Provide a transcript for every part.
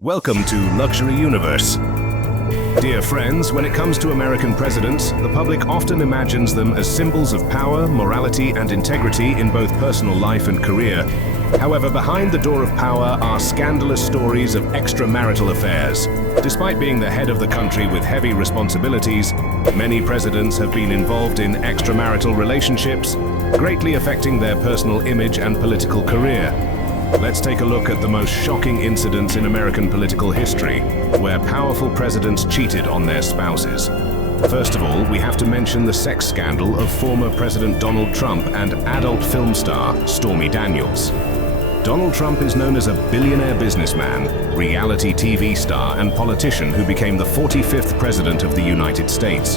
Welcome to Luxury Universe. Dear friends, when it comes to American presidents, the public often imagines them as symbols of power, morality, and integrity in both personal life and career. However, behind the door of power are scandalous stories of extramarital affairs. Despite being the head of the country with heavy responsibilities, many presidents have been involved in extramarital relationships, greatly affecting their personal image and political career. Let's take a look at the most shocking incidents in American political history, where powerful presidents cheated on their spouses. First of all, we have to mention the sex scandal of former President Donald Trump and adult film star Stormy Daniels. Donald Trump is known as a billionaire businessman, reality TV star, and politician who became the 45th President of the United States.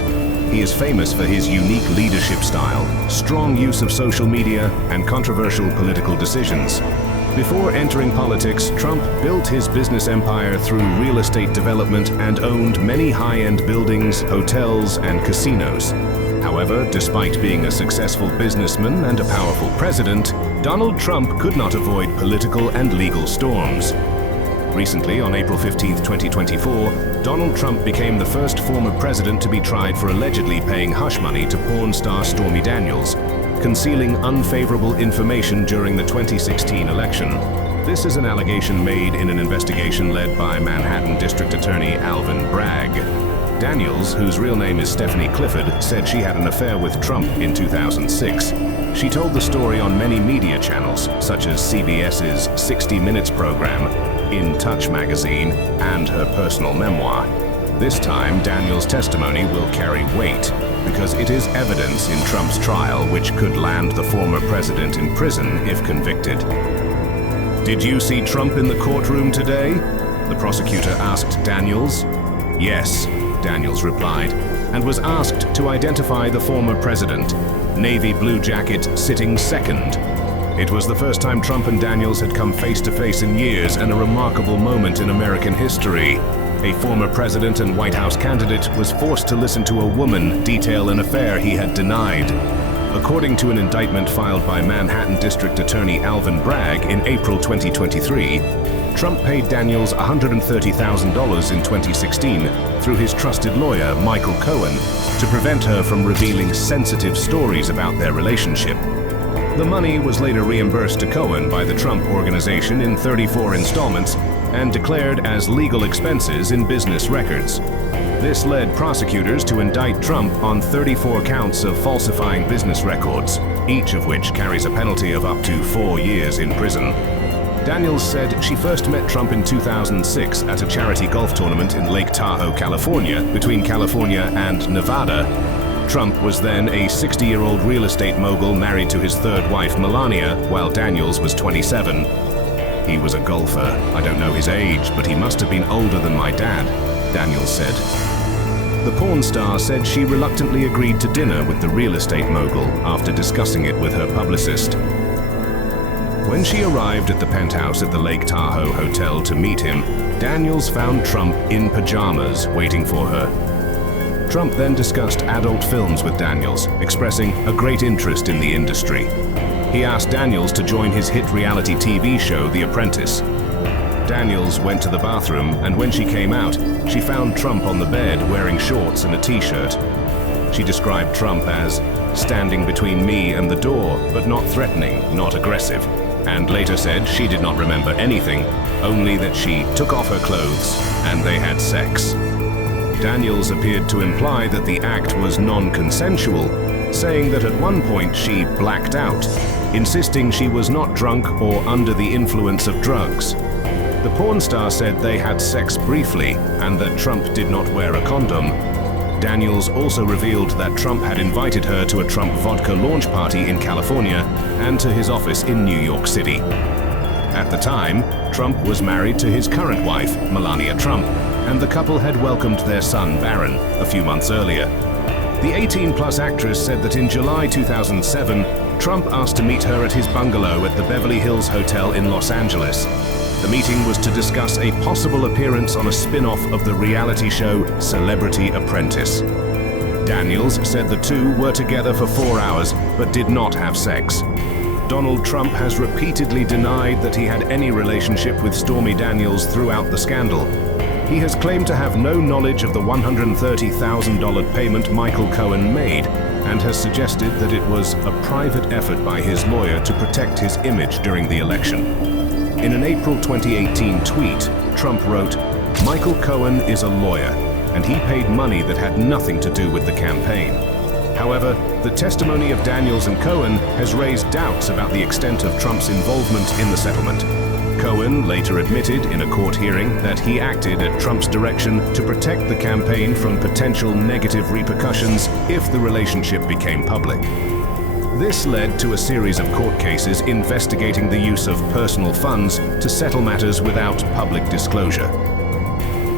He is famous for his unique leadership style, strong use of social media, and controversial political decisions. Before entering politics, Trump built his business empire through real estate development and owned many high-end buildings, hotels, and casinos. However, despite being a successful businessman and a powerful president, Donald Trump could not avoid political and legal storms. Recently, on April 15, 2024, Donald Trump became the first former president to be tried for allegedly paying hush money to porn star Stormy Daniels, concealing unfavorable information during the 2016 election. This is an allegation made in an investigation led by Manhattan District Attorney Alvin Bragg. Daniels, whose real name is Stephanie Clifford, said she had an affair with Trump in 2006. She told the story on many media channels, such as CBS's 60 Minutes program, In Touch magazine, and her personal memoir. This time, Daniels' testimony will carry weight, because it is evidence in Trump's trial which could land the former president in prison if convicted. Did you see Trump in the courtroom today? The prosecutor asked Daniels. Yes, Daniels replied, and was asked to identify the former president, navy blue jacket sitting second. It was the first time Trump and Daniels had come face to face in years, and a remarkable moment in American history. A former president and White House candidate was forced to listen to a woman detail an affair he had denied. According to an indictment filed by Manhattan District Attorney Alvin Bragg in April 2023, Trump paid Daniels $130,000 in 2016 through his trusted lawyer, Michael Cohen, to prevent her from revealing sensitive stories about their relationship. The money was later reimbursed to Cohen by the Trump Organization in 34 installments and declared as legal expenses in business records. This led prosecutors to indict Trump on 34 counts of falsifying business records, each of which carries a penalty of up to 4 years in prison. Daniels said she first met Trump in 2006 at a charity golf tournament in Lake Tahoe, California, between California and Nevada. Trump was then a 60-year-old real estate mogul married to his third wife, Melania, while Daniels was 27. He was a golfer. I don't know his age, but he must have been older than my dad, Daniels said. The porn star said she reluctantly agreed to dinner with the real estate mogul after discussing it with her publicist. When she arrived at the penthouse at the Lake Tahoe Hotel to meet him, Daniels found Trump in pajamas waiting for her. Trump then discussed adult films with Daniels, expressing a great interest in the industry. He asked Daniels to join his hit reality TV show, The Apprentice. Daniels went to the bathroom, and when she came out, she found Trump on the bed wearing shorts and a t-shirt. She described Trump as standing between me and the door, but not threatening, not aggressive, and later said she did not remember anything, only that she took off her clothes and they had sex. Daniels appeared to imply that the act was non-consensual, saying that at one point she blacked out, insisting she was not drunk or under the influence of drugs. The porn star said they had sex briefly and that Trump did not wear a condom. Daniels also revealed that Trump had invited her to a Trump vodka launch party in California and to his office in New York City. At the time, Trump was married to his current wife, Melania Trump, and the couple had welcomed their son, Barron, a few months earlier. The 18-plus actress said that in July 2007, Trump asked to meet her at his bungalow at the Beverly Hills Hotel in Los Angeles. The meeting was to discuss a possible appearance on a spin-off of the reality show Celebrity Apprentice. Daniels said the two were together for 4 hours, but did not have sex. Donald Trump has repeatedly denied that he had any relationship with Stormy Daniels throughout the scandal. He has claimed to have no knowledge of the $130,000 payment Michael Cohen made, and has suggested that it was a private effort by his lawyer to protect his image during the election. In an April 2018 tweet, Trump wrote, "Michael Cohen is a lawyer, and he paid money that had nothing to do with the campaign." However, the testimony of Daniels and Cohen has raised doubts about the extent of Trump's involvement in the settlement. Cohen later admitted in a court hearing that he acted at Trump's direction to protect the campaign from potential negative repercussions if the relationship became public. This led to a series of court cases investigating the use of personal funds to settle matters without public disclosure.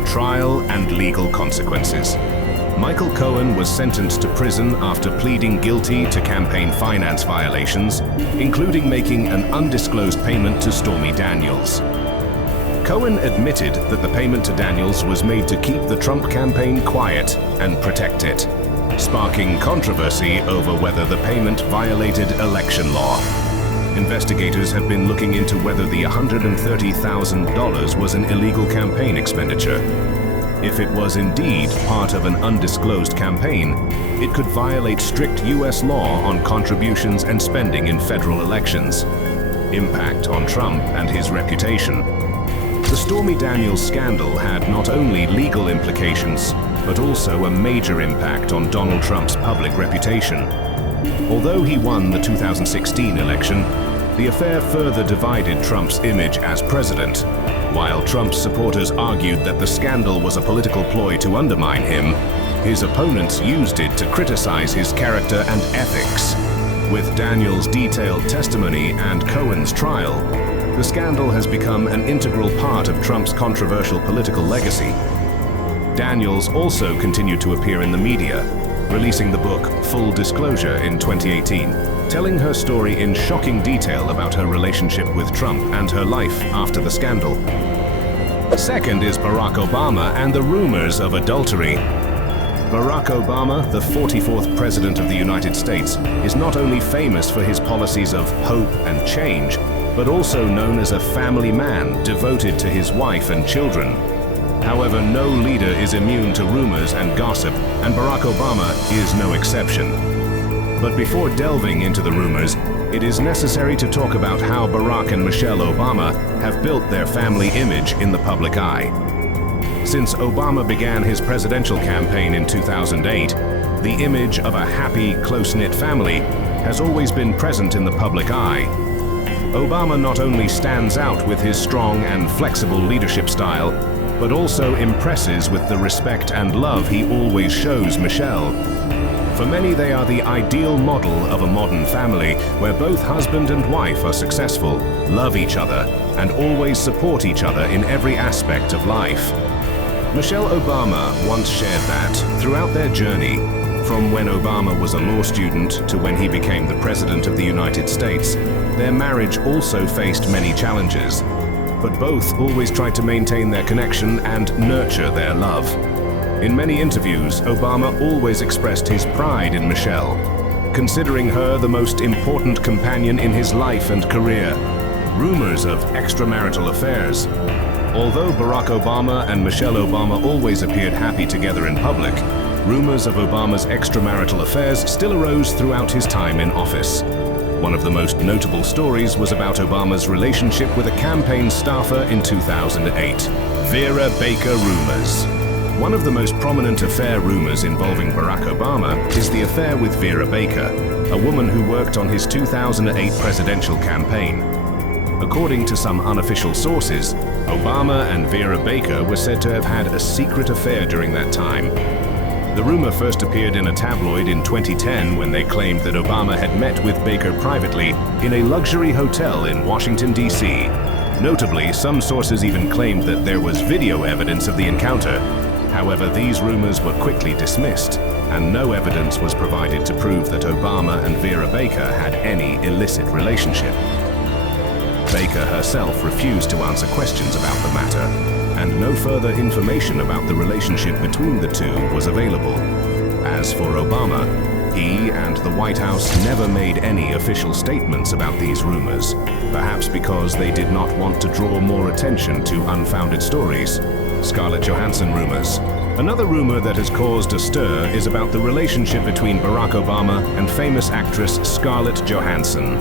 Trial and legal consequences. Michael Cohen was sentenced to prison after pleading guilty to campaign finance violations, including making an undisclosed payment to Stormy Daniels. Cohen admitted that the payment to Daniels was made to keep the Trump campaign quiet and protect it, sparking controversy over whether the payment violated election law. Investigators have been looking into whether the $130,000 was an illegal campaign expenditure. If it was indeed part of an undisclosed campaign, it could violate strict U.S. law on contributions and spending in federal elections. Impact on Trump and his reputation. The Stormy Daniels scandal had not only legal implications, but also a major impact on Donald Trump's public reputation. Although he won the 2016 election, the affair further divided Trump's image as president. While Trump's supporters argued that the scandal was a political ploy to undermine him, his opponents used it to criticize his character and ethics. With Daniels' detailed testimony and Cohen's trial, the scandal has become an integral part of Trump's controversial political legacy. Daniels also continued to appear in the media, releasing the book Full Disclosure in 2018, telling her story in shocking detail about her relationship with Trump and her life after the scandal. Second is Barack Obama and the rumors of adultery. Barack Obama, the 44th President of the United States, is not only famous for his policies of hope and change, but also known as a family man devoted to his wife and children. However, no leader is immune to rumors and gossip, and Barack Obama is no exception. But before delving into the rumors, it is necessary to talk about how Barack and Michelle Obama have built their family image in the public eye. Since Obama began his presidential campaign in 2008, the image of a happy, close-knit family has always been present in the public eye. Obama not only stands out with his strong and flexible leadership style, but also impresses with the respect and love he always shows Michelle. For many, they are the ideal model of a modern family where both husband and wife are successful, love each other, and always support each other in every aspect of life. Michelle Obama once shared that, throughout their journey, from when Obama was a law student to when he became the President of the United States, their marriage also faced many challenges. But both always tried to maintain their connection and nurture their love. In many interviews, Obama always expressed his pride in Michelle, considering her the most important companion in his life and career. Rumors of extramarital affairs. Although Barack Obama and Michelle Obama always appeared happy together in public, rumors of Obama's extramarital affairs still arose throughout his time in office. One of the most notable stories was about Obama's relationship with a campaign staffer in 2008. Vera Baker rumors. One of the most prominent affair rumors involving Barack Obama is the affair with Vera Baker, a woman who worked on his 2008 presidential campaign. According to some unofficial sources, Obama and Vera Baker were said to have had a secret affair during that time. The rumor first appeared in a tabloid in 2010 when they claimed that Obama had met with Baker privately in a luxury hotel in Washington, D.C. Notably, some sources even claimed that there was video evidence of the encounter. However, these rumors were quickly dismissed, and no evidence was provided to prove that Obama and Vera Baker had any illicit relationship. Baker herself refused to answer questions about the matter, and no further information about the relationship between the two was available. As for Obama, He and the White House never made any official statements about these rumors, perhaps because they did not want to draw more attention to unfounded stories. Scarlett Johansson rumors. Another rumor that has caused a stir is about the relationship between Barack Obama and famous actress Scarlett Johansson.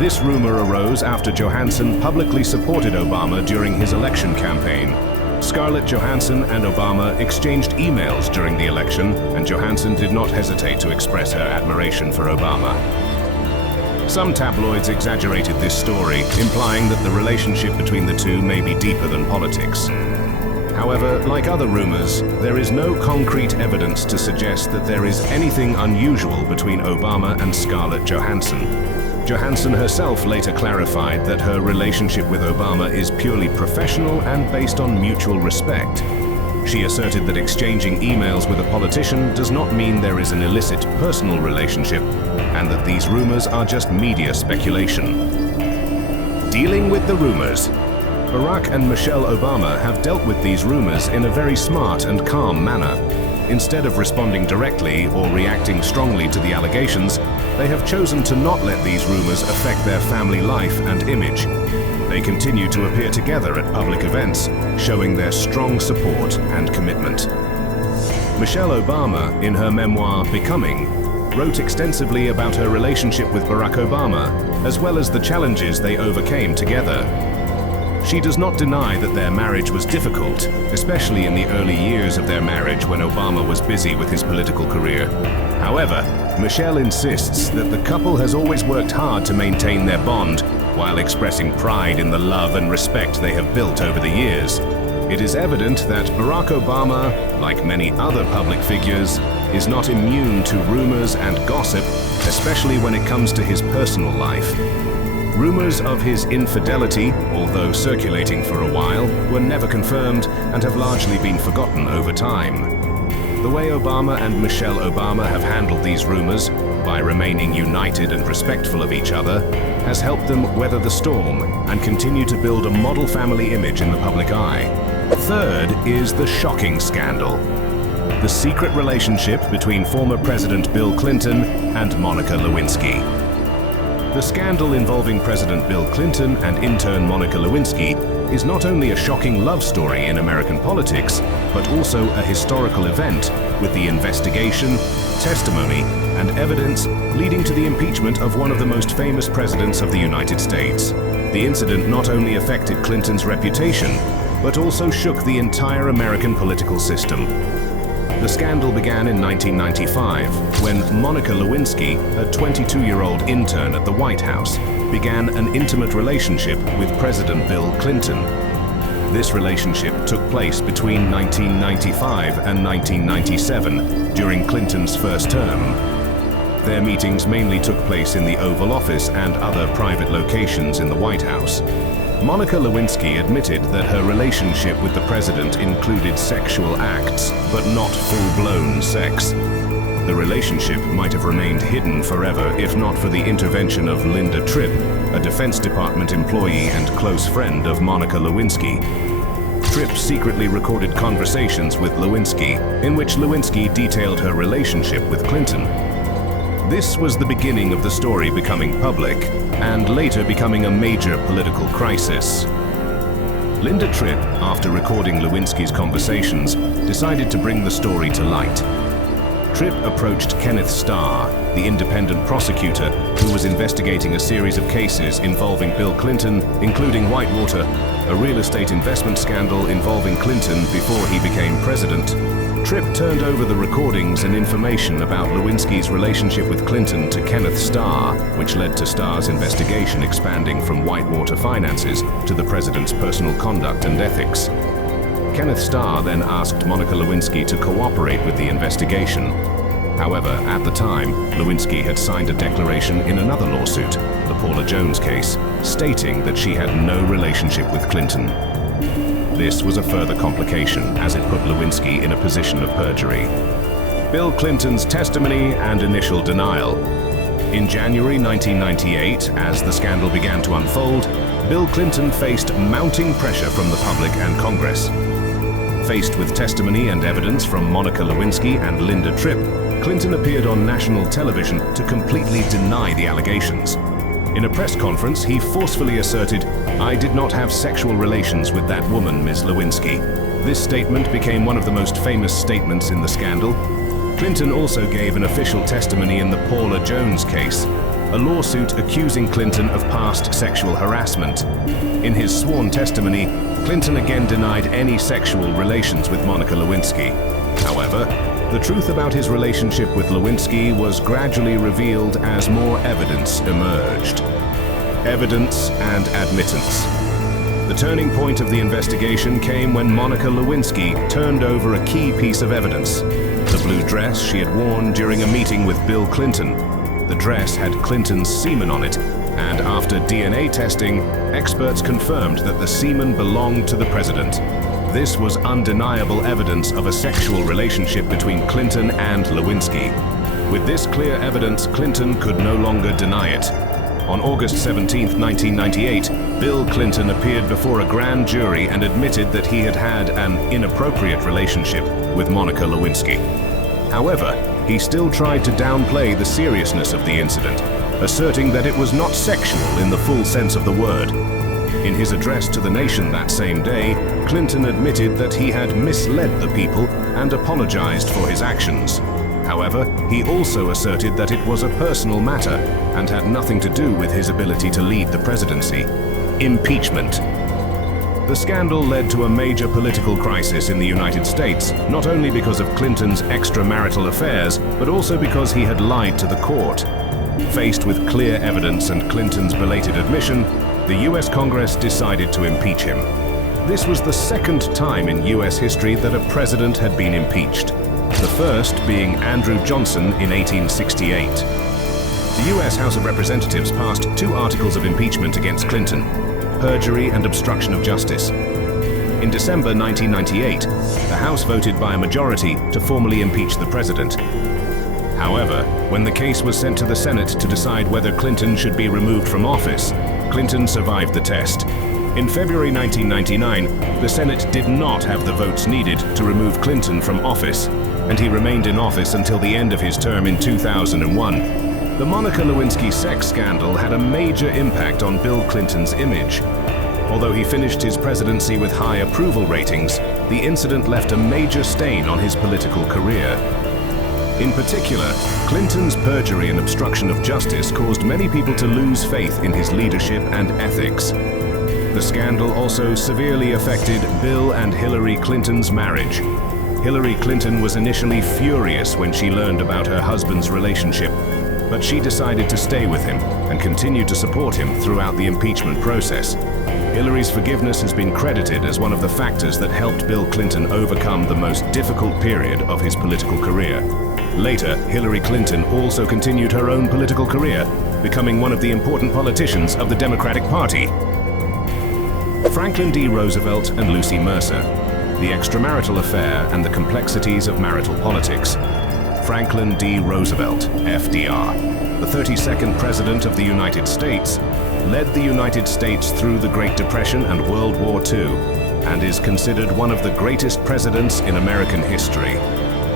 This rumor arose after Johansson publicly supported Obama during his election campaign. Scarlett Johansson and Obama exchanged emails during the election, and Johansson did not hesitate to express her admiration for Obama. Some tabloids exaggerated this story, implying that the relationship between the two may be deeper than politics. However, like other rumors, there is no concrete evidence to suggest that there is anything unusual between Obama and Scarlett Johansson. Johansson herself later clarified that her relationship with Obama is purely professional and based on mutual respect. She asserted that exchanging emails with a politician does not mean there is an illicit personal relationship, and that these rumors are just media speculation. Dealing with the rumors. Barack and Michelle Obama have dealt with these rumors in a very smart and calm manner. Instead of responding directly or reacting strongly to the allegations, they have chosen to not let these rumors affect their family life and image. They continue to appear together at public events, showing their strong support and commitment. Michelle Obama, in her memoir Becoming, wrote extensively about her relationship with Barack Obama, as well as the challenges they overcame together. She does not deny that their marriage was difficult, especially in the early years of their marriage when Obama was busy with his political career. However, Michelle insists that the couple has always worked hard to maintain their bond, while expressing pride in the love and respect they have built over the years. It is evident that Barack Obama, like many other public figures, is not immune to rumors and gossip, especially when it comes to his personal life. Rumors of his infidelity, although circulating for a while, were never confirmed and have largely been forgotten over time. The way Obama and Michelle Obama have handled these rumors, by remaining united and respectful of each other, has helped them weather the storm and continue to build a model family image in the public eye. Third is the shocking scandal. The secret relationship between former President Bill Clinton and Monica Lewinsky. The scandal involving President Bill Clinton and intern Monica Lewinsky is not only a shocking love story in American politics, but also a historical event with the investigation, testimony, and evidence leading to the impeachment of one of the most famous presidents of the United States. The incident not only affected Clinton's reputation, but also shook the entire American political system. The scandal began in 1995, when Monica Lewinsky, a 22-year-old intern at the White House, began an intimate relationship with President Bill Clinton. This relationship took place between 1995 and 1997, during Clinton's first term. Their meetings mainly took place in the Oval Office and other private locations in the White House. Monica Lewinsky admitted that her relationship with the president included sexual acts, but not full-blown sex. The relationship might have remained hidden forever if not for the intervention of Linda Tripp, a Defense Department employee and close friend of Monica Lewinsky. Tripp secretly recorded conversations with Lewinsky, in which Lewinsky detailed her relationship with Clinton. This was the beginning of the story becoming public, and later becoming a major political crisis. Linda Tripp, after recording Lewinsky's conversations, decided to bring the story to light. Tripp approached Kenneth Starr, the independent prosecutor who was investigating a series of cases involving Bill Clinton, including Whitewater, a real estate investment scandal involving Clinton before he became president. Tripp turned over the recordings and information about Lewinsky's relationship with Clinton to Kenneth Starr, which led to Starr's investigation expanding from Whitewater finances to the president's personal conduct and ethics. Kenneth Starr then asked Monica Lewinsky to cooperate with the investigation. However, at the time, Lewinsky had signed a declaration in another lawsuit, the Paula Jones case, stating that she had no relationship with Clinton. This was a further complication, as it put Lewinsky in a position of perjury. Bill Clinton's testimony and initial denial. In January 1998, as the scandal began to unfold, Bill Clinton faced mounting pressure from the public and Congress. Faced with testimony and evidence from Monica Lewinsky and Linda Tripp, Clinton appeared on national television to completely deny the allegations. In a press conference, he forcefully asserted, "I did not have sexual relations with that woman, Ms. Lewinsky." This statement became one of the most famous statements in the scandal. Clinton also gave an official testimony in the Paula Jones case, a lawsuit accusing Clinton of past sexual harassment. In his sworn testimony, Clinton again denied any sexual relations with Monica Lewinsky. However, the truth about his relationship with Lewinsky was gradually revealed as more evidence emerged. Evidence and admittance. The turning point of the investigation came when Monica Lewinsky turned over a key piece of evidence: the blue dress she had worn during a meeting with Bill Clinton. The dress had Clinton's semen on it, and after DNA testing, experts confirmed that the semen belonged to the president. This was undeniable evidence of a sexual relationship between Clinton and Lewinsky. With this clear evidence, Clinton could no longer deny it. On August 17, 1998, Bill Clinton appeared before a grand jury and admitted that he had had an inappropriate relationship with Monica Lewinsky. However, he still tried to downplay the seriousness of the incident, asserting that it was not sexual in the full sense of the word. In his address to the nation that same day, Clinton admitted that he had misled the people and apologized for his actions. However, he also asserted that it was a personal matter and had nothing to do with his ability to lead the presidency. Impeachment. The scandal led to a major political crisis in the United States, not only because of Clinton's extramarital affairs, but also because he had lied to the court. Faced with clear evidence and Clinton's belated admission, the U.S. Congress decided to impeach him. This was the second time in U.S. history that a president had been impeached, the first being Andrew Johnson in 1868. The U.S. House of Representatives passed 2 articles of impeachment against Clinton: perjury and obstruction of justice. In December 1998, the House voted by a majority to formally impeach the president. However, when the case was sent to the Senate to decide whether Clinton should be removed from office, Clinton survived the test. In February 1999, the Senate did not have the votes needed to remove Clinton from office, and he remained in office until the end of his term in 2001. The Monica Lewinsky sex scandal had a major impact on Bill Clinton's image. Although he finished his presidency with high approval ratings, the incident left a major stain on his political career. In particular, Clinton's perjury and obstruction of justice caused many people to lose faith in his leadership and ethics. The scandal also severely affected Bill and Hillary Clinton's marriage. Hillary Clinton was initially furious when she learned about her husband's relationship, but she decided to stay with him and continue to support him throughout the impeachment process. Hillary's forgiveness has been credited as one of the factors that helped Bill Clinton overcome the most difficult period of his political career. Later, Hillary Clinton also continued her own political career, becoming one of the important politicians of the Democratic Party. Franklin D. Roosevelt and Lucy Mercer. The extramarital affair and the complexities of marital politics. Franklin D. Roosevelt, FDR, the 32nd President of the United States, led the United States through the Great Depression and World War II, and is considered one of the greatest presidents in American history.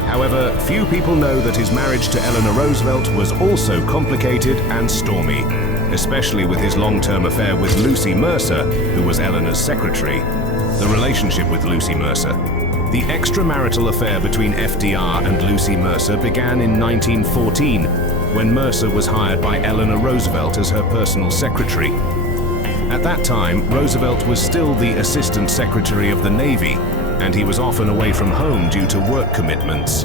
However, few people know that his marriage to Eleanor Roosevelt was also complicated and stormy, especially with his long-term affair with Lucy Mercer, who was Eleanor's secretary. The relationship with Lucy Mercer. The extramarital affair between FDR and Lucy Mercer began in 1914, when Mercer was hired by Eleanor Roosevelt as her personal secretary. At that time, Roosevelt was still the Assistant Secretary of the Navy, and he was often away from home due to work commitments.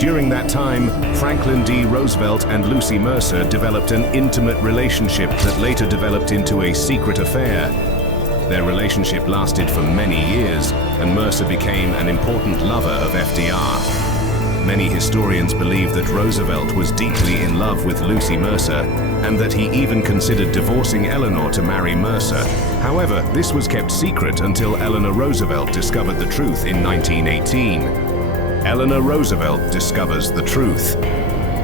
During that time, Franklin D. Roosevelt and Lucy Mercer developed an intimate relationship that later developed into a secret affair. Their relationship lasted for many years, and Mercer became an important lover of FDR. Many historians believe that Roosevelt was deeply in love with Lucy Mercer, and that he even considered divorcing Eleanor to marry Mercer. However, this was kept secret until Eleanor Roosevelt discovered the truth in 1918. Eleanor Roosevelt discovers the truth.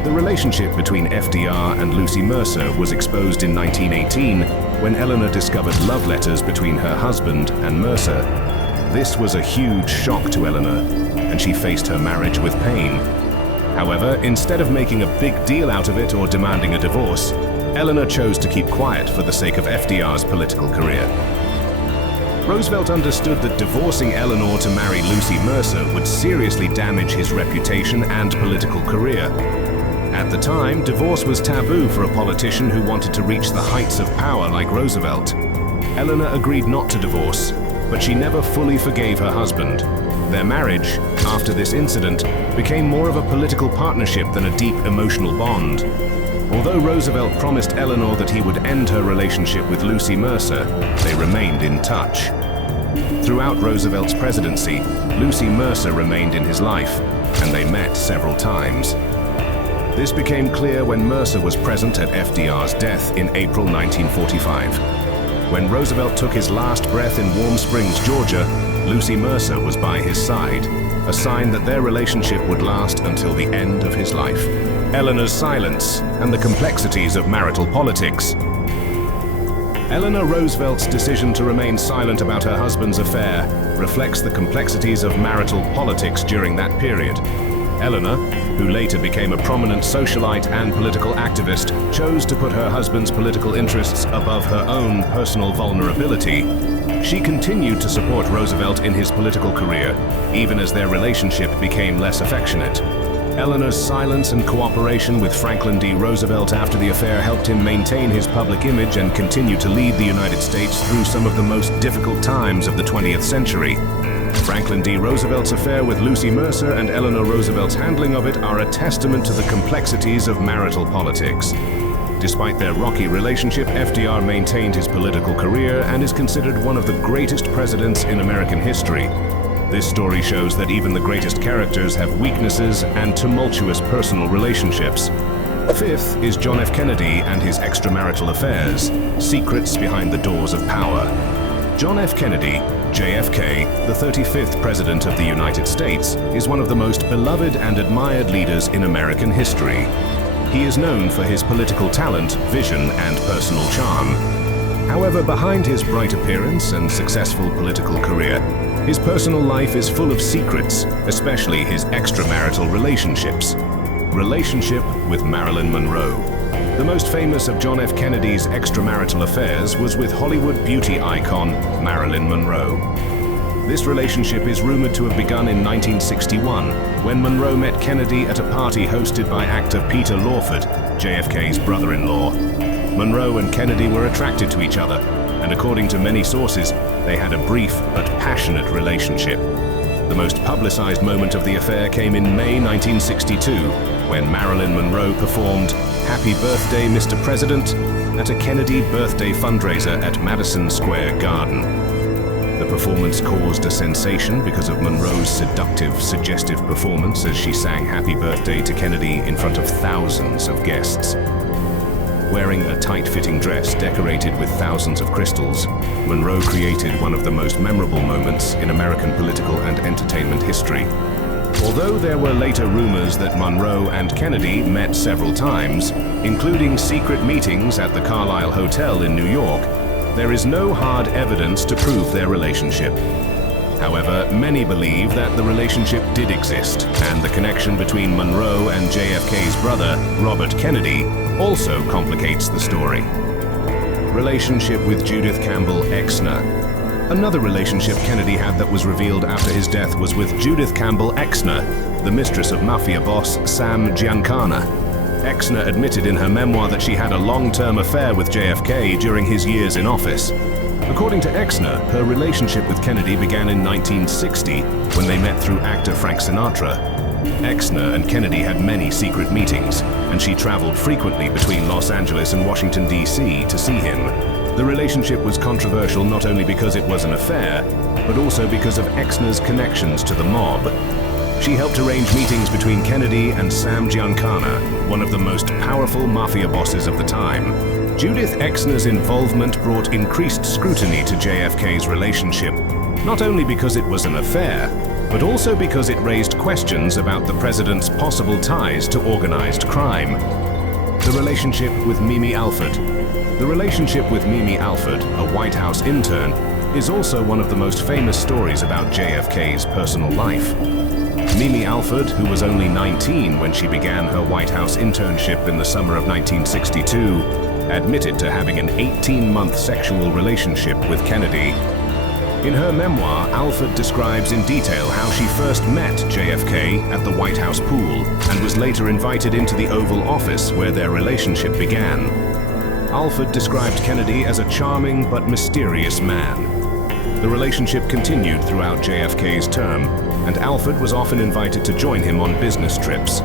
The relationship between FDR and Lucy Mercer was exposed in 1918 when Eleanor discovered love letters between her husband and Mercer. This was a huge shock to Eleanor, and she faced her marriage with pain. However, instead of making a big deal out of it or demanding a divorce, Eleanor chose to keep quiet for the sake of FDR's political career. Roosevelt understood that divorcing Eleanor to marry Lucy Mercer would seriously damage his reputation and political career. At the time, divorce was taboo for a politician who wanted to reach the heights of power like Roosevelt. Eleanor agreed not to divorce, but she never fully forgave her husband. Their marriage, after this incident, became more of a political partnership than a deep emotional bond. Although Roosevelt promised Eleanor that he would end her relationship with Lucy Mercer, they remained in touch. Throughout Roosevelt's presidency, Lucy Mercer remained in his life, and they met several times. This became clear when Mercer was present at FDR's death in April 1945. When Roosevelt took his last breath in Warm Springs, Georgia, Lucy Mercer was by his side, a sign that their relationship would last until the end of his life. Eleanor's silence and the complexities of marital politics. Eleanor Roosevelt's decision to remain silent about her husband's affair reflects the complexities of marital politics during that period. Eleanor, who later became a prominent socialite and political activist, chose to put her husband's political interests above her own personal vulnerability. She continued to support Roosevelt in his political career, even as their relationship became less affectionate. Eleanor's silence and cooperation with Franklin D. Roosevelt after the affair helped him maintain his public image and continue to lead the United States through some of the most difficult times of the 20th century. Franklin D. Roosevelt's affair with Lucy Mercer and Eleanor Roosevelt's handling of it are a testament to the complexities of marital politics. Despite their rocky relationship, FDR maintained his political career and is considered one of the greatest presidents in American history. This story shows that even the greatest characters have weaknesses and tumultuous personal relationships. Fifth is John F. Kennedy and his extramarital affairs, secrets behind the doors of power. John F. Kennedy, JFK, the 35th President of the United States, is one of the most beloved and admired leaders in American history. He is known for his political talent, vision, and personal charm. However, behind his bright appearance and successful political career, his personal life is full of secrets, especially his extramarital relationships. Relationship with Marilyn Monroe. The most famous of John F. Kennedy's extramarital affairs was with Hollywood beauty icon Marilyn Monroe. This relationship is rumored to have begun in 1961, when Monroe met Kennedy at a party hosted by actor Peter Lawford, JFK's brother-in-law. Monroe and Kennedy were attracted to each other, and according to many sources, they had a brief but passionate relationship. The most publicized moment of the affair came in May 1962, when Marilyn Monroe performed "Happy Birthday, Mr. President" at a Kennedy birthday fundraiser at Madison Square Garden. The performance caused a sensation because of Monroe's seductive, suggestive performance as she sang "Happy Birthday" to Kennedy in front of thousands of guests. Wearing a tight-fitting dress decorated with thousands of crystals, Monroe created one of the most memorable moments in American political and entertainment history. Although there were later rumors that Monroe and Kennedy met several times, including secret meetings at the Carlyle Hotel in New York, there is no hard evidence to prove their relationship. However, many believe that the relationship did exist, and the connection between Monroe and JFK's brother, Robert Kennedy, also complicates the story. Relationship with Judith Campbell Exner. Another relationship Kennedy had that was revealed after his death was with Judith Campbell Exner, the mistress of mafia boss Sam Giancana. Exner admitted in her memoir that she had a long-term affair with JFK during his years in office. According to Exner, her relationship with Kennedy began in 1960 when they met through actor Frank Sinatra. Exner and Kennedy had many secret meetings, and she traveled frequently between Los Angeles and Washington, D.C. to see him. The relationship was controversial not only because it was an affair, but also because of Exner's connections to the mob. She helped arrange meetings between Kennedy and Sam Giancana, one of the most powerful mafia bosses of the time. Judith Exner's involvement brought increased scrutiny to JFK's relationship, not only because it was an affair, but also because it raised questions about the president's possible ties to organized crime. The relationship with Mimi Alford. The relationship with Mimi Alford, a White House intern, is also one of the most famous stories about JFK's personal life. Mimi Alford, who was only 19 when she began her White House internship in the summer of 1962, admitted to having an 18-month sexual relationship with Kennedy. In her memoir, Alford describes in detail how she first met JFK at the White House pool and was later invited into the Oval Office where their relationship began. Alford described Kennedy as a charming but mysterious man. The relationship continued throughout JFK's term, and Alford was often invited to join him on business trips.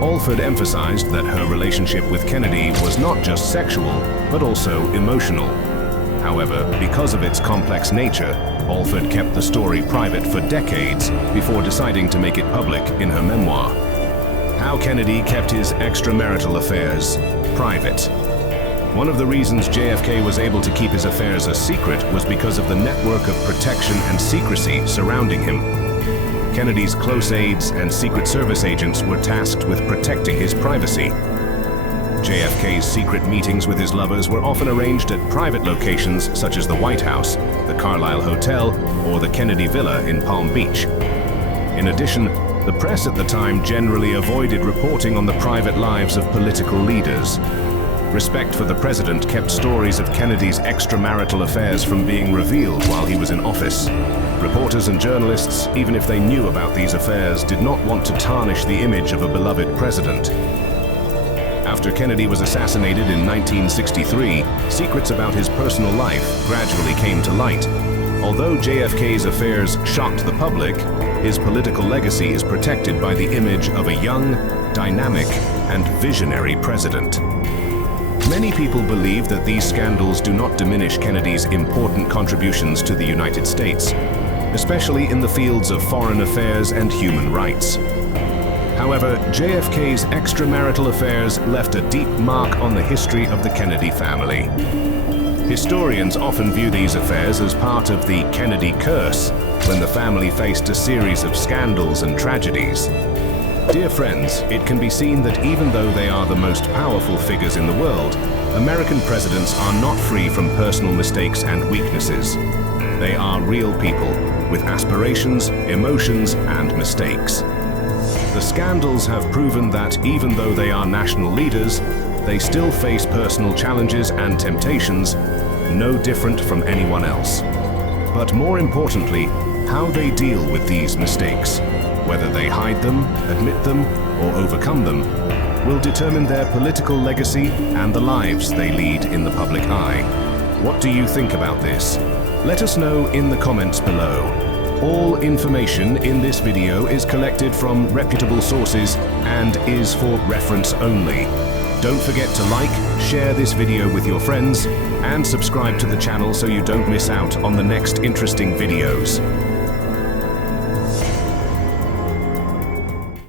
Alford emphasized that her relationship with Kennedy was not just sexual, but also emotional. However, because of its complex nature, Alford kept the story private for decades before deciding to make it public in her memoir. How Kennedy kept his extramarital affairs private. One of the reasons JFK was able to keep his affairs a secret was because of the network of protection and secrecy surrounding him. Kennedy's close aides and Secret Service agents were tasked with protecting his privacy. JFK's secret meetings with his lovers were often arranged at private locations such as the White House, the Carlyle Hotel, or the Kennedy Villa in Palm Beach. In addition, the press at the time generally avoided reporting on the private lives of political leaders. Respect for the president kept stories of Kennedy's extramarital affairs from being revealed while he was in office. Reporters and journalists, even if they knew about these affairs, did not want to tarnish the image of a beloved president. After Kennedy was assassinated in 1963, secrets about his personal life gradually came to light. Although JFK's affairs shocked the public, his political legacy is protected by the image of a young, dynamic, and visionary president. Many people believe that these scandals do not diminish Kennedy's important contributions to the United States, especially in the fields of foreign affairs and human rights. However, JFK's extramarital affairs left a deep mark on the history of the Kennedy family. Historians often view these affairs as part of the Kennedy curse, when the family faced a series of scandals and tragedies. Dear friends, it can be seen that even though they are the most powerful figures in the world, American presidents are not free from personal mistakes and weaknesses. They are real people with aspirations, emotions, and mistakes. The scandals have proven that even though they are national leaders, they still face personal challenges and temptations, no different from anyone else. But more importantly, how they deal with these mistakes, whether they hide them, admit them, or overcome them, will determine their political legacy and the lives they lead in the public eye. What do you think about this? Let us know in the comments below. All information in this video is collected from reputable sources and is for reference only. Don't forget to like, share this video with your friends, and subscribe to the channel so you don't miss out on the next interesting videos.